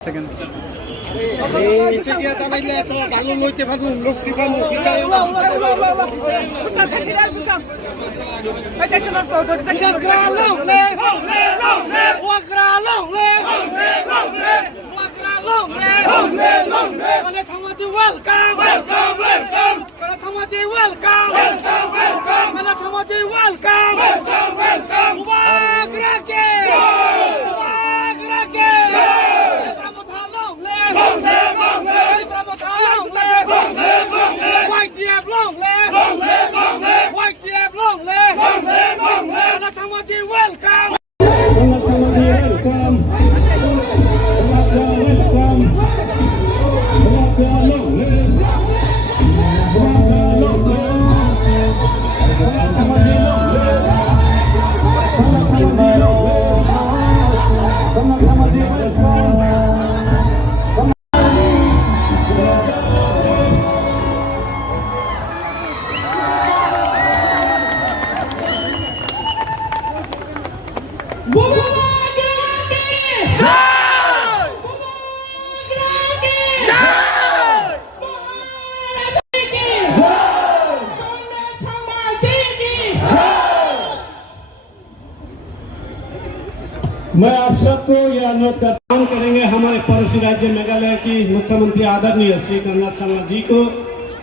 Second. Isi dia tanah ini atau bangun loite bangun loh di bangun bisa मैं आप सबको यह अनुरोध करता करेंगे हमारे पड़ोसी राज्य मेघालय की मुख्यमंत्री आदरणीय श्री गंगा चंगा जी को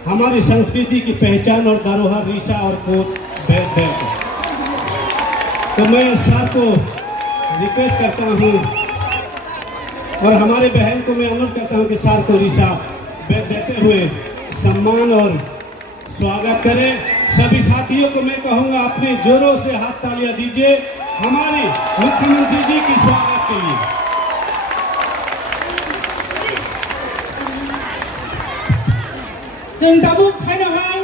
हमारी संस्कृति की पहचान और धरोहर रीसा और कोट भेंट तो मैं सर को रिक्वेस्ट करता हूँ और हमारे बहन को मैं अनुरोध करता हूँ कि सर को रीसा भेंट देते हुए सम्मान और स्वागत करें। सभी साथियों को मैं कहूँगा अपने जोरों से हाथ तालियां दीजिए हमारे मुख्यमंत्री जी की स्वागत के लिए। जों दाबो खायनो हाय